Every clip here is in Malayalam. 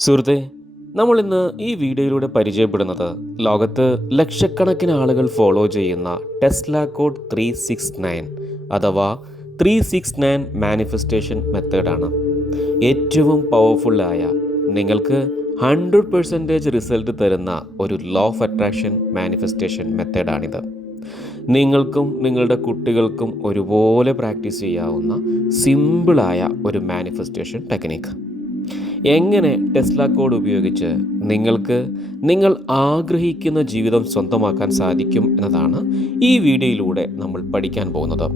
സുഹൃത്തെ, നമ്മളിന്ന് ഈ വീഡിയോയിലൂടെ പരിചയപ്പെടുന്നത് ലോകത്ത് ലക്ഷക്കണക്കിന് ആളുകൾ ഫോളോ ചെയ്യുന്ന ടെസ്ല കോഡ് 369 അഥവാ 369 മാനിഫെസ്റ്റേഷൻ മെത്തേഡാണ്. ഏറ്റവും പവർഫുള്ളായ, നിങ്ങൾക്ക് 100% റിസൾട്ട് തരുന്ന ഒരു ലോ ഓഫ് അട്രാക്ഷൻ മാനിഫെസ്റ്റേഷൻ മെത്തേഡാണിത്. നിങ്ങൾക്കും നിങ്ങളുടെ കുട്ടികൾക്കും ഒരുപോലെ പ്രാക്ടീസ് ചെയ്യാവുന്ന സിമ്പിളായ ഒരു മാനിഫെസ്റ്റേഷൻ ടെക്നിക്ക്. എങ്ങനെ ടെസ്ല കോഡ് ഉപയോഗിച്ച് നിങ്ങൾ ആഗ്രഹിക്കുന്ന ജീവിതം സ്വന്തമാക്കാൻ സാധിക്കും എന്നതാണ് ഈ വീഡിയോയിലൂടെ നമ്മൾ പഠിക്കാൻ പോകുന്നത്.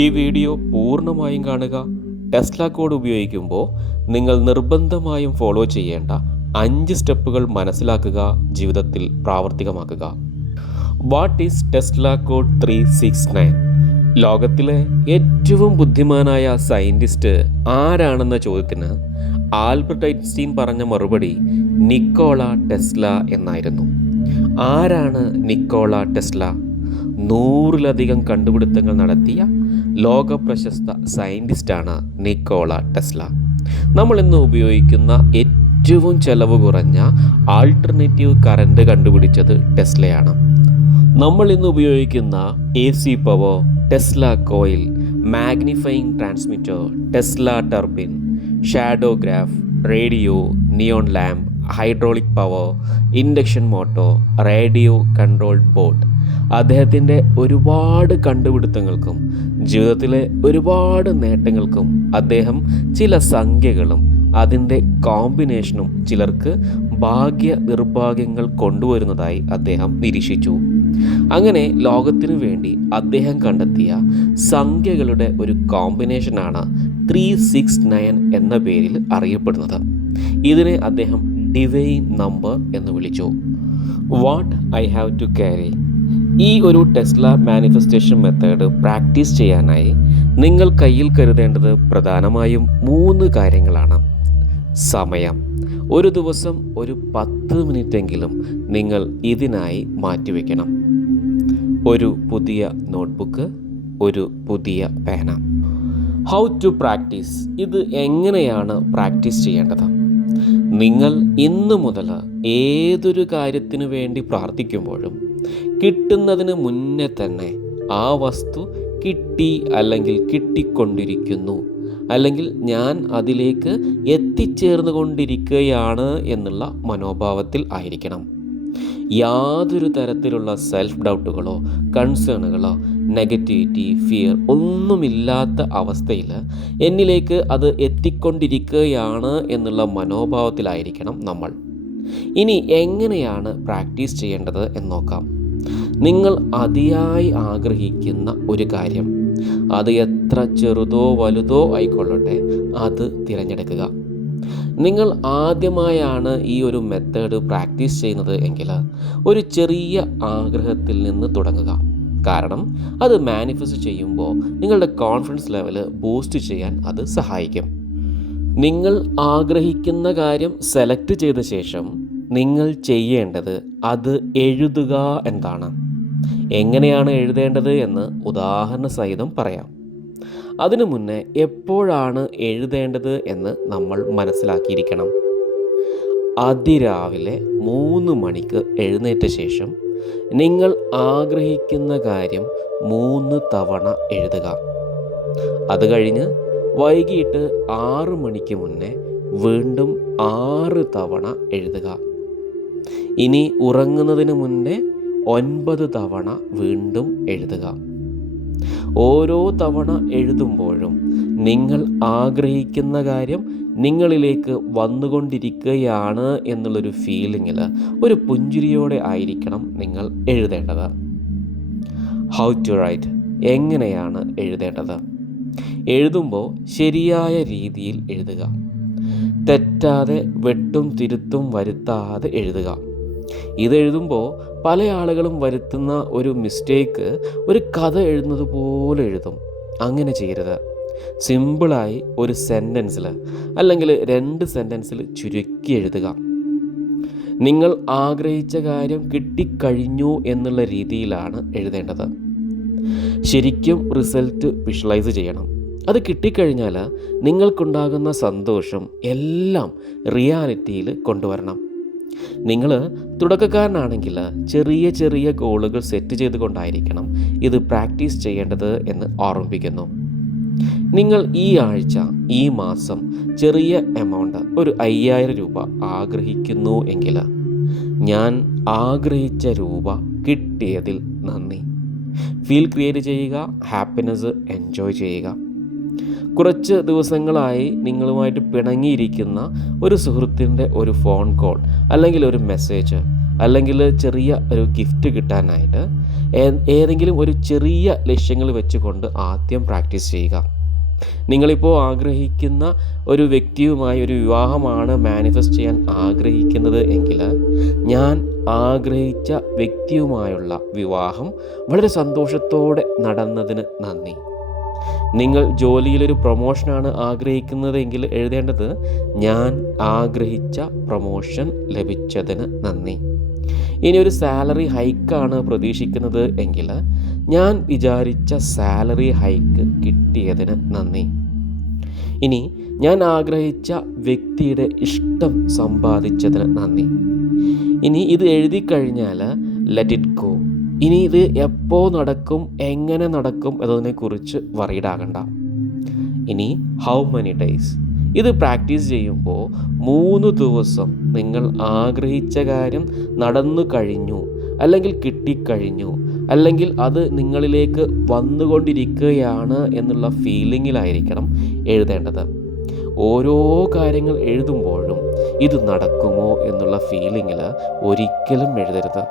ഈ വീഡിയോ പൂർണ്ണമായും കാണുക. ടെസ്ല കോഡ് ഉപയോഗിക്കുമ്പോൾ നിങ്ങൾ നിർബന്ധമായും ഫോളോ ചെയ്യേണ്ട 5 സ്റ്റെപ്പുകൾ മനസ്സിലാക്കുക, ജീവിതത്തിൽ പ്രാവർത്തികമാക്കുക. What is Tesla code 369? ലോകത്തിലെ ഏറ്റവും ബുദ്ധിമാനായ സയൻറ്റിസ്റ്റ് ആരാണെന്ന ചോദ്യത്തിന് ആൽബർട്ട് ഐൻസ്റ്റീൻ പറഞ്ഞ മറുപടി നിക്കോള ടെസ്ല എന്നായിരുന്നു. ആരാണ് നിക്കോള ടെസ്ല? 100-ലധികം കണ്ടുപിടുത്തങ്ങൾ നടത്തിയ ലോക പ്രശസ്ത സയൻറ്റിസ്റ്റാണ് നിക്കോള ടെസ്ല. നമ്മളിന്ന് ഉപയോഗിക്കുന്ന ഏറ്റവും ചെലവ് കുറഞ്ഞ ആൾട്ടർനേറ്റീവ് കറണ്ട് കണ്ടുപിടിച്ചത് ടെസ്ലയാണ്. നമ്മൾ ഇന്ന് ഉപയോഗിക്കുന്ന AC power, Tesla coil, magnifying transmitter, Tesla turbine, shadowgraph, radio, neon lamp, hydraulic power, induction motor, radio controlled boat. അദ്ദേഹത്തിൻ്റെ ഒരുപാട് കണ്ടുപിടുത്തങ്ങൾക്കും ജീവിതത്തിലെ ഒരുപാട് നേട്ടങ്ങൾക്കും അദ്ദേഹം ചില സംഖ്യകളും അതിൻ്റെ കോമ്പിനേഷനും ചിലർക്ക് ഭാഗ്യ നിർഭാഗ്യങ്ങൾ കൊണ്ടുവരുന്നതായി അദ്ദേഹം നിരീക്ഷിച്ചു. അങ്ങനെ ലോകത്തിനു വേണ്ടി അദ്ദേഹം കണ്ടെത്തിയ സംഖ്യകളുടെ ഒരു കോമ്പിനേഷനാണ് 369 എന്ന പേരിൽ അറിയപ്പെടുന്നത്. ഇതിനെ അദ്ദേഹം ഡിവൈൻ നമ്പർ എന്ന് വിളിച്ചു. What I have to carry? ഈ ഒരു ടെസ്ല മാനിഫെസ്റ്റേഷൻ മെത്തേഡ് പ്രാക്ടീസ് ചെയ്യാനായി നിങ്ങൾ കയ്യിൽ കരുതേണ്ടത് പ്രധാനമായും 3 കാര്യങ്ങളാണ്. സമയം. ഒരു ദിവസം ഒരു 10 മിനിറ്റെങ്കിലും നിങ്ങൾ ഇതിനായി മാറ്റിവെക്കണം. ഒരു പുതിയ നോട്ട്ബുക്ക്, ഒരു പുതിയ പേന. How to practice? ഇത് എങ്ങനെയാണ് പ്രാക്ടീസ് ചെയ്യേണ്ടത്? നിങ്ങൾ ഇന്നു മുതൽ ഏതൊരു കാര്യത്തിനു വേണ്ടി പ്രാർത്ഥിക്കുമ്പോഴും കിട്ടുന്നതിന് മുന്നേ തന്നെ ആ വസ്തു കിട്ടി, അല്ലെങ്കിൽ കിട്ടിക്കൊണ്ടിരിക്കുന്നു, അല്ലെങ്കിൽ ഞാൻ അതിലേക്ക് എത്തിച്ചേർന്നു കൊണ്ടിരിക്കുകയാണ് എന്നുള്ള മനോഭാവത്തിൽ ആയിരിക്കണം. യാതൊരു തരത്തിലുള്ള സെൽഫ് ഡൗട്ടുകളോ കൺസേണുകളോ നെഗറ്റിവിറ്റി, ഫിയർ ഒന്നുമില്ലാത്ത അവസ്ഥയിൽ എന്നിലേക്ക് അത് എത്തിക്കൊണ്ടിരിക്കുകയാണ് എന്നുള്ള മനോഭാവത്തിലായിരിക്കണം നമ്മൾ. ഇനി എങ്ങനെയാണ് പ്രാക്ടീസ് ചെയ്യേണ്ടത് എന്ന് നോക്കാം. നിങ്ങൾ അതിയായി ആഗ്രഹിക്കുന്ന ഒരു കാര്യം, അത് എത്ര ചെറുതോ വലുതോ ആയിക്കൊള്ളട്ടെ, അത് തിരഞ്ഞെടുക്കുക. നിങ്ങൾ ആദ്യമായാണ് ഈ ഒരു മെത്തേഡ് പ്രാക്ടീസ് ചെയ്യുന്നത് എങ്കിൽ ഒരു ചെറിയ ആഗ്രഹത്തിൽ നിന്ന് തുടങ്ങുക. കാരണം അത് മാനിഫെസ്റ്റ് ചെയ്യുമ്പോൾ നിങ്ങളുടെ കോൺഫിഡൻസ് ലെവൽ ബൂസ്റ്റ് ചെയ്യാൻ അത് സഹായിക്കും. നിങ്ങൾ ആഗ്രഹിക്കുന്ന കാര്യം സെലക്ട് ചെയ്ത ശേഷം നിങ്ങൾ ചെയ്യേണ്ടത് അത് എഴുതുക എന്നതാണ്. എങ്ങനെയാണ് എഴുതേണ്ടത് എന്ന് ഉദാഹരണ സഹിതം പറയാം. അതിനു മുന്നേ എപ്പോഴാണ് എഴുതേണ്ടത് എന്ന് നമ്മൾ മനസ്സിലാക്കിയിരിക്കണം. അതിരാവിലെ 3 മണിക്ക് എഴുന്നേറ്റ ശേഷം നിങ്ങൾ ആഗ്രഹിക്കുന്ന കാര്യം 3 തവണ എഴുതുക. അത് കഴിഞ്ഞ് വൈകിട്ട് 6 മണിക്ക് മുന്നേ വീണ്ടും 6 തവണ എഴുതുക. ഇനി ഉറങ്ങുന്നതിന് മുന്നേ 9 തവണ വീണ്ടും എഴുതുക. ഓരോ തവണ എഴുതുമ്പോഴും നിങ്ങൾ ആഗ്രഹിക്കുന്ന കാര്യം നിങ്ങളിലേക്ക് വന്നുകൊണ്ടിരിക്കുകയാണ് എന്നുള്ളൊരു ഫീലിങ്ങിൽ ഒരു പുഞ്ചിരിയോടെ ആയിരിക്കണം നിങ്ങൾ എഴുതേണ്ടത്. How to write? എങ്ങനെയാണ് എഴുതേണ്ടത്? എഴുതുമ്പോൾ ശരിയായ രീതിയിൽ എഴുതുക. തെറ്റാതെ വെട്ടും തിരുത്തും വരുത്താതെ എഴുതുക. ഇതെഴുതുമ്പോൾ പല ആളുകളും വരുത്തുന്ന ഒരു മിസ്റ്റേക്ക്, ഒരു കഥ എഴുതുന്നത് പോലെ എഴുതും. അങ്ങനെ ചെയ്യരുത്. സിമ്പിളായി ഒരു സെൻറ്റൻസിൽ അല്ലെങ്കിൽ 2 സെൻറ്റൻസിൽ ചുരുക്കി എഴുതുക. നിങ്ങൾ ആഗ്രഹിച്ച കാര്യം കിട്ടിക്കഴിഞ്ഞു എന്നുള്ള രീതിയിലാണ് എഴുതേണ്ടത്. ശരിക്കും റിസൾട്ട് വിഷ്വലൈസ് ചെയ്യണം. അത് കിട്ടിക്കഴിഞ്ഞാൽ നിങ്ങൾക്കുണ്ടാകുന്ന സന്തോഷം എല്ലാം റിയാലിറ്റിയിൽ കൊണ്ടുവരണം. നിങ്ങൾ തുടക്കക്കാരനാണെങ്കിൽ ചെറിയ ചെറിയ ഗോളുകൾ സെറ്റ് ചെയ്തുകൊണ്ടായിരിക്കണം ഇത് പ്രാക്ടീസ് ചെയ്യേണ്ടത് എന്ന് ഓർമ്മിപ്പിക്കുന്നു. നിങ്ങൾ ഈ ആഴ്ച, ഈ മാസം ചെറിയ എമൗണ്ട്, ഒരു 5000 രൂപ ആഗ്രഹിക്കുന്നു എങ്കിൽ, ഞാൻ ആഗ്രഹിച്ച രൂപ കിട്ടിയതിൽ നന്ദി. ഫീൽ ക്രിയേറ്റ് ചെയ്യുക, ഹാപ്പിനെസ് എൻജോയ് ചെയ്യുക. കുറച്ച് ദിവസങ്ങളായി നിങ്ങളുമായിട്ട് പിണങ്ങിയിരിക്കുന്ന ഒരു സുഹൃത്തിൻ്റെ ഒരു ഫോൺ കോൾ, അല്ലെങ്കിൽ ഒരു മെസ്സേജ്, അല്ലെങ്കിൽ ചെറിയ ഒരു ഗിഫ്റ്റ് കിട്ടാനായിട്ട് ഏതെങ്കിലും ഒരു ചെറിയ ലക്ഷ്യങ്ങൾ വെച്ചുകൊണ്ട് ആദ്യം പ്രാക്ടീസ് ചെയ്യുക. നിങ്ങളിപ്പോൾ ആഗ്രഹിക്കുന്ന ഒരു വ്യക്തിയുമായി ഒരു വിവാഹമാണ് മാനിഫെസ്റ്റ് ചെയ്യാൻ ആഗ്രഹിക്കുന്നത് എങ്കിൽ, ഞാൻ ആഗ്രഹിച്ച വ്യക്തിയുമായുള്ള വിവാഹം വളരെ സന്തോഷത്തോടെ നടന്നതിന് നന്ദി. നിങ്ങൾ ജോലിയിലൊരു പ്രൊമോഷനാണ് ആഗ്രഹിക്കുന്നതെങ്കിൽ എഴുതേണ്ടത്, ഞാൻ ആഗ്രഹിച്ച പ്രൊമോഷൻ ലഭിച്ചതിന് നന്ദി. ഇനി ഒരു സാലറി ഹൈക്കാണ് പ്രതീക്ഷിക്കുന്നത് എങ്കിൽ, ഞാൻ വിചാരിച്ച സാലറി ഹൈക്ക് കിട്ടിയതിന് നന്ദി. ഇനി ഞാൻ ആഗ്രഹിച്ച വ്യക്തിയുടെ ഇഷ്ടം സമ്പാദിച്ചതിന് നന്ദി. ഇനി ഇത് എഴുതി കഴിഞ്ഞാൽ ലെറ്റ് ഇറ്റ് ഗോ. ഇനി ഇത് എപ്പോൾ നടക്കും, എങ്ങനെ നടക്കും എന്നതിനെക്കുറിച്ച് വറീഡാകണ്ട. ഇനി ഹൗ മെനി ഡേയ്സ്. ഇത് പ്രാക്ടീസ് ചെയ്യുമ്പോൾ 3 ദിവസം നിങ്ങൾ ആഗ്രഹിച്ച കാര്യം നടന്നു കഴിഞ്ഞു, അല്ലെങ്കിൽ കിട്ടിക്കഴിഞ്ഞു, അല്ലെങ്കിൽ അത് നിങ്ങളിലേക്ക് വന്നുകൊണ്ടിരിക്കുകയാണ് എന്നുള്ള ഫീലിങ്ങിലായിരിക്കണം എഴുതേണ്ടത്. ഓരോ കാര്യങ്ങൾ എഴുതുമ്പോഴും ഇത് നടക്കുമോ എന്നുള്ള ഫീലിങ്ങിൽ ഒരിക്കലും എഴുതരുത്.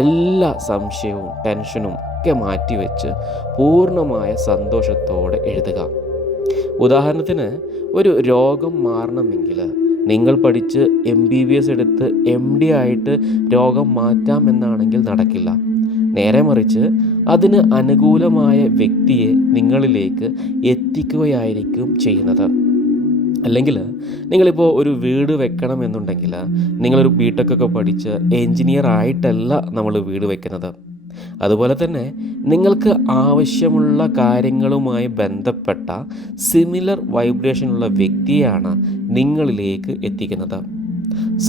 എല്ലാ സംശയവും ടെൻഷനും ഒക്കെ മാറ്റിവെച്ച് പൂർണ്ണമായ സന്തോഷത്തോടെ എഴുതുക. ഉദാഹരണത്തിന്, ഒരു രോഗം മാറണമെങ്കിൽ നിങ്ങൾ പഠിച്ച് MBBS എടുത്ത് MD ആയിട്ട് രോഗം മാറ്റാമെന്നാണെങ്കിൽ നടക്കില്ല. നേരെ മറിച്ച് അതിന് അനുകൂലമായ വ്യക്തിയെ നിങ്ങളിലേക്ക് എത്തിക്കുകയായിരിക്കും ചെയ്യുന്നത്. അല്ലെങ്കിൽ നിങ്ങളിപ്പോൾ ഒരു വീട് വെക്കണമെന്നുണ്ടെങ്കിൽ, നിങ്ങളൊരു ബിടെക്കൊക്കെ പഠിച്ച് എൻജിനീയർ ആയിട്ടല്ല നമ്മൾ വീട് വെക്കുന്നത്. അതുപോലെ തന്നെ നിങ്ങൾക്ക് ആവശ്യമുള്ള കാര്യങ്ങളുമായി ബന്ധപ്പെട്ട സിമിലർ വൈബ്രേഷനുള്ള വ്യക്തിയാണ് നിങ്ങളിലേക്ക് എത്തിക്കുന്നത്.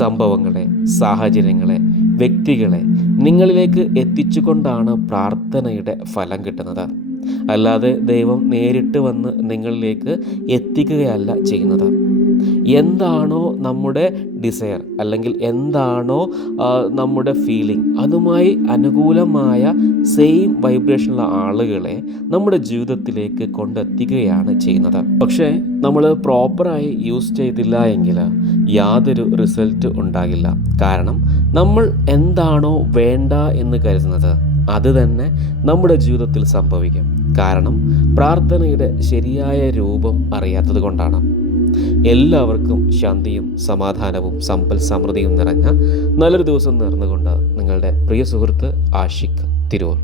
സംഭവങ്ങളെ, സാഹചര്യങ്ങളെ, വ്യക്തികളെ നിങ്ങളിലേക്ക് എത്തിച്ചുകൊണ്ടാണ് പ്രാർത്ഥനയുടെ ഫലം കിട്ടുന്നത്. അല്ലാതെ ദൈവം നേരിട്ട് വന്ന് നിങ്ങളിലേക്ക് എത്തിക്കുകയല്ല ചെയ്യുന്നത്. എന്താണോ നമ്മുടെ ഡിസയർ, അല്ലെങ്കിൽ എന്താണോ നമ്മുടെ ഫീലിംഗ്, അതുമായി അനുകൂലമായ സെയിം വൈബ്രേഷനുള്ള ആളുകളെ നമ്മുടെ ജീവിതത്തിലേക്ക് കൊണ്ടെത്തിക്കുകയാണ് ചെയ്യുന്നത്. പക്ഷേ നമ്മൾ പ്രോപ്പറായി യൂസ് ചെയ്തില്ല എങ്കിൽ യാതൊരു റിസൾട്ട് ഉണ്ടാകില്ല. കാരണം നമ്മൾ എന്താണോ വേണ്ട എന്ന് കരുതുന്നത് അത് തന്നെ നമ്മുടെ ജീവിതത്തിൽ സംഭവിക്കും. കാരണം പ്രാർത്ഥനയുടെ ശരിയായ രൂപം അറിയാത്തത് കൊണ്ടാണ്. എല്ലാവർക്കും ശാന്തിയും സമാധാനവും സമ്പൽ സമൃദ്ധിയും നിറഞ്ഞ നല്ലൊരു ദിവസം നേർന്നുകൊണ്ട് നിങ്ങളുടെ പ്രിയ സുഹൃത്ത് ആഷിഖ് തിരൂർ.